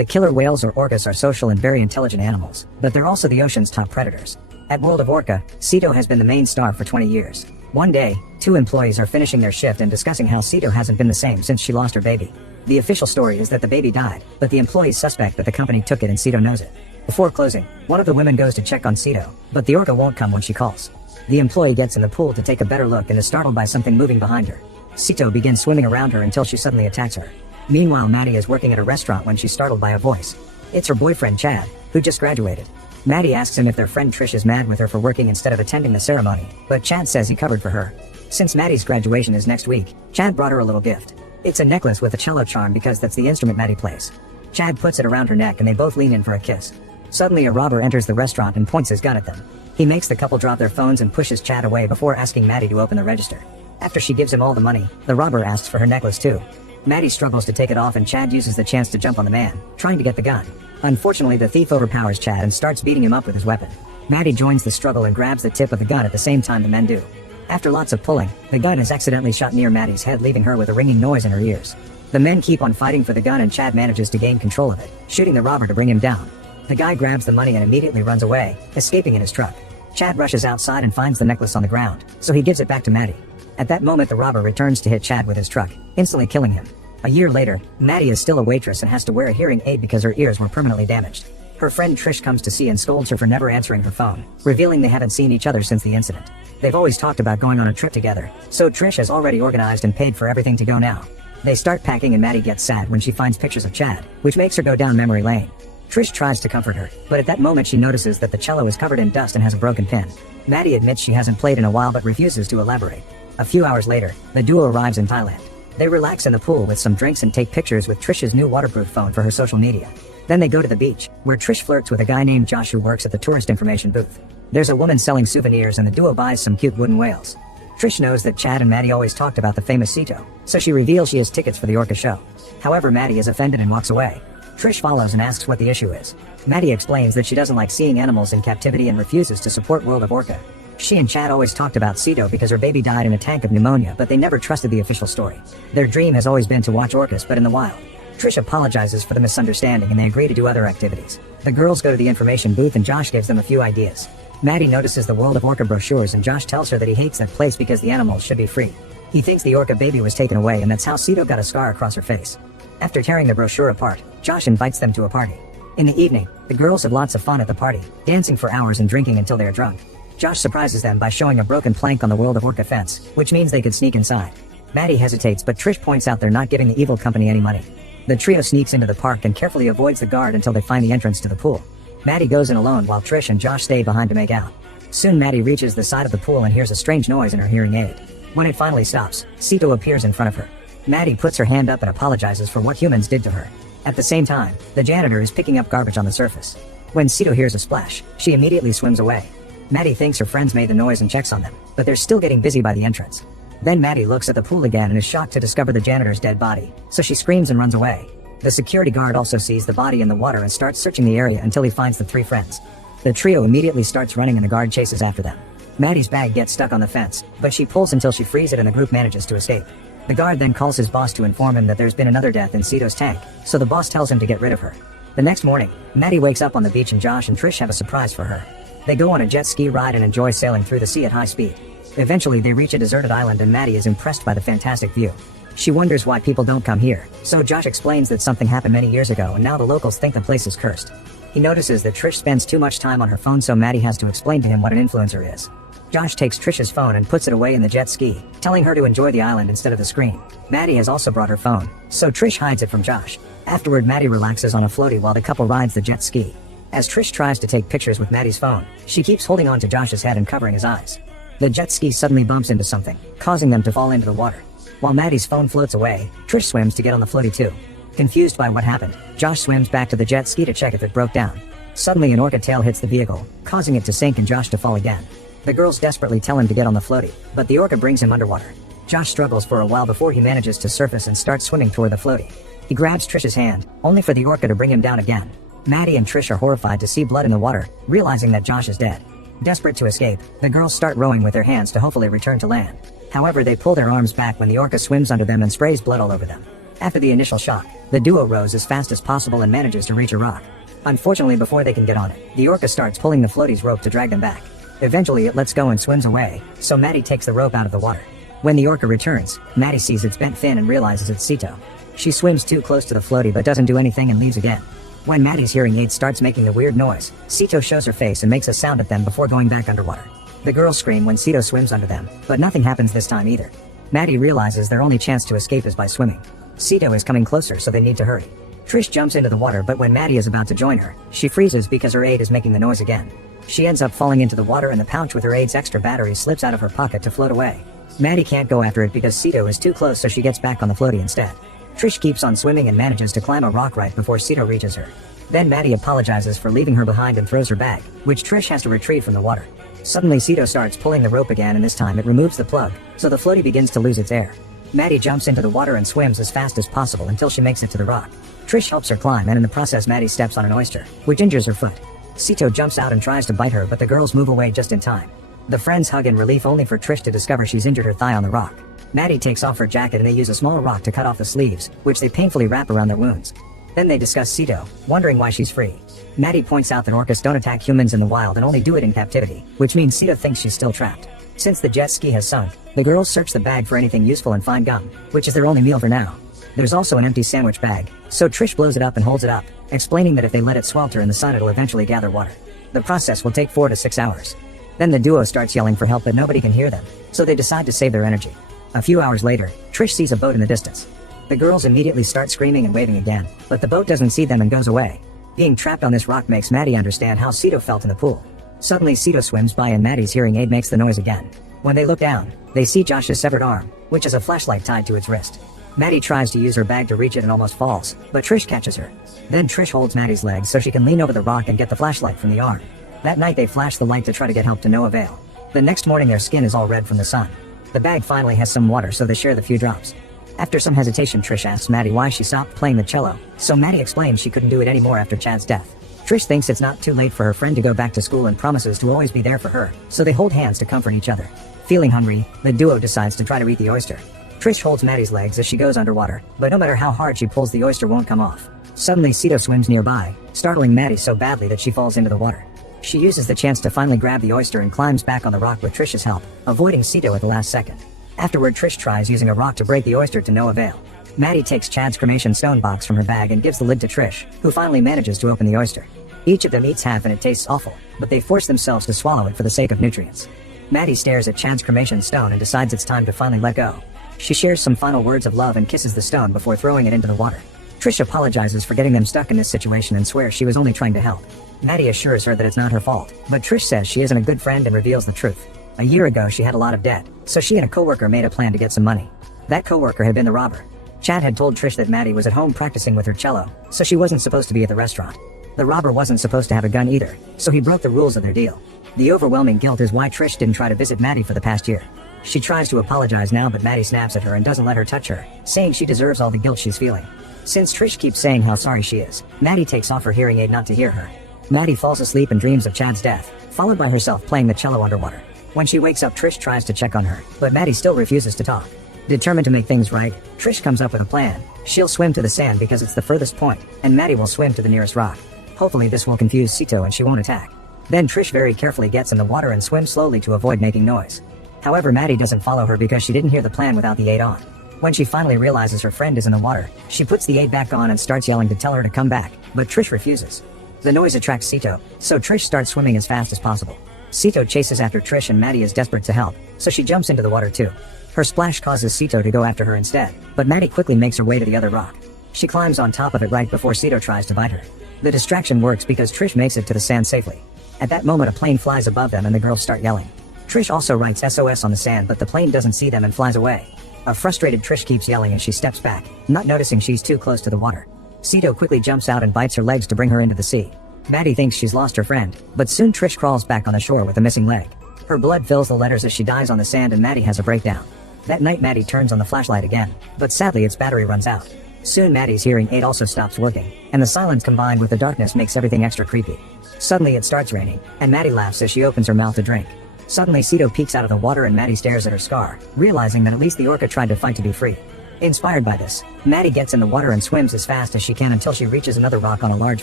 The killer whales or orcas are social and very intelligent animals, but they're also the ocean's top predators. At World of Orca, Cito has been the main star for 20 years. One day, two employees are finishing their shift and discussing how Cito hasn't been the same since she lost her baby. The official story is that the baby died, but the employees suspect that the company took it and Cito knows it. Before closing, one of the women goes to check on Cito, but the orca won't come when she calls. The employee gets in the pool to take a better look and is startled by something moving behind her. Cito begins swimming around her until she suddenly attacks her. Meanwhile, Maddie is working at a restaurant when she's startled by a voice. It's her boyfriend Chad, who just graduated. Maddie asks him if their friend Trish is mad with her for working instead of attending the ceremony, but Chad says he covered for her. Since Maddie's graduation is next week, Chad brought her a little gift. It's a necklace with a cello charm because that's the instrument Maddie plays. Chad puts it around her neck and they both lean in for a kiss. Suddenly a robber enters the restaurant and points his gun at them. He makes the couple drop their phones and pushes Chad away before asking Maddie to open the register. After she gives him all the money, the robber asks for her necklace too. Maddie struggles to take it off and Chad uses the chance to jump on the man, trying to get the gun. Unfortunately, the thief overpowers Chad and starts beating him up with his weapon. Maddie joins the struggle and grabs the tip of the gun at the same time the men do. After lots of pulling, the gun is accidentally shot near Maddie's head, leaving her with a ringing noise in her ears. The men keep on fighting for the gun and Chad manages to gain control of it, shooting the robber to bring him down. The guy grabs the money and immediately runs away, escaping in his truck. Chad rushes outside and finds the necklace on the ground, so he gives it back to Maddie. At that moment, the robber returns to hit Chad with his truck, instantly killing him. A year later, Maddie is still a waitress and has to wear a hearing aid because her ears were permanently damaged. Her friend Trish comes to see and scolds her for never answering her phone, revealing they haven't seen each other since the incident. They've always talked about going on a trip together, so Trish has already organized and paid for everything to go now. They start packing and Maddie gets sad when she finds pictures of Chad, which makes her go down memory lane. Trish tries to comfort her, but at that moment she notices that the cello is covered in dust and has a broken pin. Maddie admits she hasn't played in a while but refuses to elaborate. A few hours later, the duo arrives in Thailand. They relax in the pool with some drinks and take pictures with Trish's new waterproof phone for her social media. Then they go to the beach, where Trish flirts with a guy named Josh who works at the tourist information booth. There's a woman selling souvenirs and the duo buys some cute wooden whales. Trish knows that Chad and Maddie always talked about the famous Cito, so she reveals she has tickets for the Orca show. However, Maddie is offended and walks away. Trish follows and asks what the issue is. Maddie explains that she doesn't like seeing animals in captivity and refuses to support World of Orca. She and Chad always talked about Cito because her baby died in a tank of pneumonia, but they never trusted the official story. Their dream has always been to watch orcas, but in the wild. Trish apologizes for the misunderstanding and they agree to do other activities. The girls go to the information booth and Josh gives them a few ideas. Maddie notices the World of Orca brochures and Josh tells her that he hates that place because the animals should be free. He thinks the orca baby was taken away and that's how Cito got a scar across her face. After tearing the brochure apart, Josh invites them to a party. In the evening, the girls have lots of fun at the party, dancing for hours and drinking until they are drunk. Josh surprises them by showing a broken plank on the World of Orca fence, which means they could sneak inside. Maddie hesitates, but Trish points out they're not giving the evil company any money. The trio sneaks into the park and carefully avoids the guard until they find the entrance to the pool. Maddie goes in alone while Trish and Josh stay behind to make out. Soon Maddie reaches the side of the pool and hears a strange noise in her hearing aid. When it finally stops, Cito appears in front of her. Maddie puts her hand up and apologizes for what humans did to her. At the same time, the janitor is picking up garbage on the surface. When Cito hears a splash, she immediately swims away. Maddie thinks her friends made the noise and checks on them, but they're still getting busy by the entrance. Then Maddie looks at the pool again and is shocked to discover the janitor's dead body, so she screams and runs away. The security guard also sees the body in the water and starts searching the area until he finds the three friends. The trio immediately starts running and the guard chases after them. Maddie's bag gets stuck on the fence, but she pulls until she frees it and the group manages to escape. The guard then calls his boss to inform him that there's been another death in Cito's tank, so the boss tells him to get rid of her. The next morning, Maddie wakes up on the beach and Josh and Trish have a surprise for her. They go on a jet ski ride and enjoy sailing through the sea at high speed. Eventually they reach a deserted island and Maddie is impressed by the fantastic view. She wonders why people don't come here, so Josh explains that something happened many years ago and now the locals think the place is cursed. He notices that Trish spends too much time on her phone, so Maddie has to explain to him what an influencer is. Josh takes Trish's phone and puts it away in the jet ski, telling her to enjoy the island instead of the screen. Maddie has also brought her phone, so Trish hides it from Josh. Afterward, Maddie relaxes on a floaty while the couple rides the jet ski. As Trish tries to take pictures with Maddie's phone, she keeps holding on to Josh's head and covering his eyes. The jet ski suddenly bumps into something, causing them to fall into the water. While Maddie's phone floats away, Trish swims to get on the floaty too. Confused by what happened, Josh swims back to the jet ski to check if it broke down. Suddenly an orca tail hits the vehicle, causing it to sink and Josh to fall again. The girls desperately tell him to get on the floaty, but the orca brings him underwater. Josh struggles for a while before he manages to surface and starts swimming toward the floaty. He grabs Trish's hand, only for the orca to bring him down again. Maddie and Trish are horrified to see blood in the water, realizing that Josh is dead. Desperate to escape, the girls start rowing with their hands to hopefully return to land. However, they pull their arms back when the orca swims under them and sprays blood all over them. After the initial shock, The duo rows as fast as possible and manages to reach a rock. Unfortunately, before they can get on it, the orca starts pulling the floaty's rope to drag them back. Eventually it lets go and swims away, so Maddie takes the rope out of the water. When the orca returns, Maddie sees its bent fin and realizes it's Sito. She swims too close to the floaty but doesn't do anything and leaves again. When Maddie's hearing aid starts making a weird noise, Sito shows her face and makes a sound at them before going back underwater. The girls scream when Sito swims under them, but nothing happens this time either. Maddie realizes their only chance to escape is by swimming. Sito is coming closer, so they need to hurry. Trish jumps into the water, but when Maddie is about to join her, she freezes because her aid is making the noise again. She ends up falling into the water and the pouch with her aid's extra battery slips out of her pocket to float away. Maddie can't go after it because Sito is too close, so she gets back on the floaty instead. Trish keeps on swimming and manages to climb a rock right before Sito reaches her. Then Maddie apologizes for leaving her behind and throws her bag, which Trish has to retrieve from the water. Suddenly Sito starts pulling the rope again, and this time it removes the plug, so the floaty begins to lose its air. Maddie jumps into the water and swims as fast as possible until she makes it to the rock. Trish helps her climb, and in the process Maddie steps on an oyster, which injures her foot. Sito jumps out and tries to bite her, but the girls move away just in time. The friends hug in relief, only for Trish to discover she's injured her thigh on the rock. Maddie takes off her jacket and they use a small rock to cut off the sleeves, which they painfully wrap around their wounds. Then they discuss Sito, wondering why she's free. Maddie points out that orcas don't attack humans in the wild and only do it in captivity, which means Sito thinks she's still trapped. Since the jet ski has sunk, the girls search the bag for anything useful and find gum, which is their only meal for now. There's also an empty sandwich bag, so Trish blows it up and holds it up, explaining that if they let it swelter in the sun it'll eventually gather water. The process will take 4 to 6 hours. Then the duo starts yelling for help, but nobody can hear them, so they decide to save their energy. A few hours later, Trish sees a boat in the distance. The girls immediately start screaming and waving again, but the boat doesn't see them and goes away. Being trapped on this rock makes Maddie understand how Sito felt in the pool. Suddenly Sito swims by and Maddie's hearing aid makes the noise again. When they look down, they see Josh's severed arm, which has a flashlight tied to its wrist. Maddie tries to use her bag to reach it and almost falls, but Trish catches her. Then Trish holds Maddie's legs so she can lean over the rock and get the flashlight from the arm. That night they flash the light to try to get help, to no avail. The next morning their skin is all red from the sun. The bag finally has some water, so they share the few drops. After some hesitation, Trish asks Maddie why she stopped playing the cello, so Maddie explains she couldn't do it anymore after Chad's death. Trish thinks it's not too late for her friend to go back to school and promises to always be there for her, so they hold hands to comfort each other. Feeling hungry, the duo decides to try to eat the oyster. Trish holds Maddie's legs as she goes underwater, but no matter how hard she pulls, the oyster won't come off. Suddenly Sito swims nearby, startling Maddie so badly that she falls into the water. She uses the chance to finally grab the oyster and climbs back on the rock with Trish's help, avoiding Sito at the last second. Afterward, Trish tries using a rock to break the oyster, to no avail. Maddie takes Chad's cremation stone box from her bag and gives the lid to Trish, who finally manages to open the oyster. Each of them eats half and it tastes awful, but they force themselves to swallow it for the sake of nutrients. Maddie stares at Chad's cremation stone and decides it's time to finally let go. She shares some final words of love and kisses the stone before throwing it into the water. Trish apologizes for getting them stuck in this situation and swears she was only trying to help. Maddie assures her that it's not her fault, but Trish says she isn't a good friend and reveals the truth. A year ago she had a lot of debt, so she and a coworker made a plan to get some money. That coworker had been the robber. Chad had told Trish that Maddie was at home practicing with her cello, so she wasn't supposed to be at the restaurant. The robber wasn't supposed to have a gun either, so he broke the rules of their deal. The overwhelming guilt is why Trish didn't try to visit Maddie for the past year. She tries to apologize now, but Maddie snaps at her and doesn't let her touch her, saying she deserves all the guilt she's feeling. Since Trish keeps saying how sorry she is, Maddie takes off her hearing aid not to hear her. Maddie falls asleep and dreams of Chad's death, followed by herself playing the cello underwater. When she wakes up, Trish tries to check on her, but Maddie still refuses to talk. Determined to make things right, Trish comes up with a plan. She'll swim to the sand because it's the furthest point, and Maddie will swim to the nearest rock. Hopefully this will confuse Sito and she won't attack. Then Trish very carefully gets in the water and swims slowly to avoid making noise. However, Maddie doesn't follow her because she didn't hear the plan without the aid on. When she finally realizes her friend is in the water, she puts the aid back on and starts yelling to tell her to come back, but Trish refuses. The noise attracts Sito, so Trish starts swimming as fast as possible. Sito chases after Trish and Maddie is desperate to help, so she jumps into the water too. Her splash causes Sito to go after her instead, but Maddie quickly makes her way to the other rock. She climbs on top of it right before Sito tries to bite her. The distraction works because Trish makes it to the sand safely. At that moment a plane flies above them and the girls start yelling. Trish also writes SOS on the sand, but the plane doesn't see them and flies away. A frustrated Trish keeps yelling as she steps back, not noticing she's too close to the water. Sito quickly jumps out and bites her legs to bring her into the sea. Maddie thinks she's lost her friend, but soon Trish crawls back on the shore with a missing leg. Her blood fills the letters as she dies on the sand and Maddie has a breakdown. That night Maddie turns on the flashlight again, but sadly its battery runs out. Soon Maddie's hearing aid also stops working, and the silence combined with the darkness makes everything extra creepy. Suddenly it starts raining, and Maddie laughs as she opens her mouth to drink. Suddenly Sito peeks out of the water and Maddie stares at her scar, realizing that at least the orca tried to fight to be free. Inspired by this, Maddie gets in the water and swims as fast as she can until she reaches another rock on a large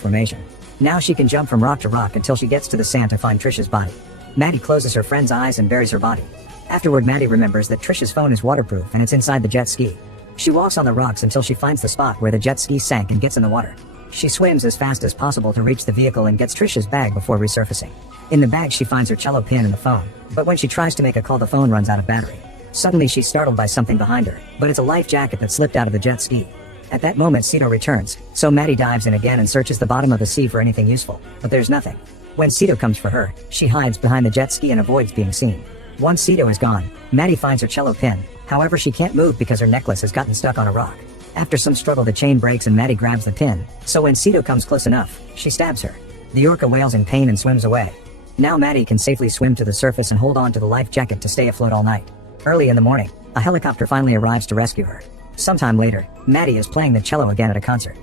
formation. Now she can jump from rock to rock until she gets to the sand to find Trish's body. Maddie closes her friend's eyes and buries her body. Afterward, Maddie remembers that Trish's phone is waterproof and it's inside the jet ski. She walks on the rocks until she finds the spot where the jet ski sank and gets in the water. She swims as fast as possible to reach the vehicle and gets Trish's bag before resurfacing. In the bag she finds her cello pin and the phone, but when she tries to make a call the phone runs out of battery. Suddenly she's startled by something behind her, but it's a life jacket that slipped out of the jet ski. At that moment Cito returns, so Maddie dives in again and searches the bottom of the sea for anything useful, but there's nothing. When Cito comes for her, she hides behind the jet ski and avoids being seen. Once Cito is gone, Maddie finds her cello pin, however she can't move because her necklace has gotten stuck on a rock. After some struggle the chain breaks and Maddie grabs the pin, so when Cito comes close enough, she stabs her. The orca wails in pain and swims away. Now Maddie can safely swim to the surface and hold on to the life jacket to stay afloat all night. Early in the morning, a helicopter finally arrives to rescue her. Sometime later, Maddie is playing the cello again at a concert.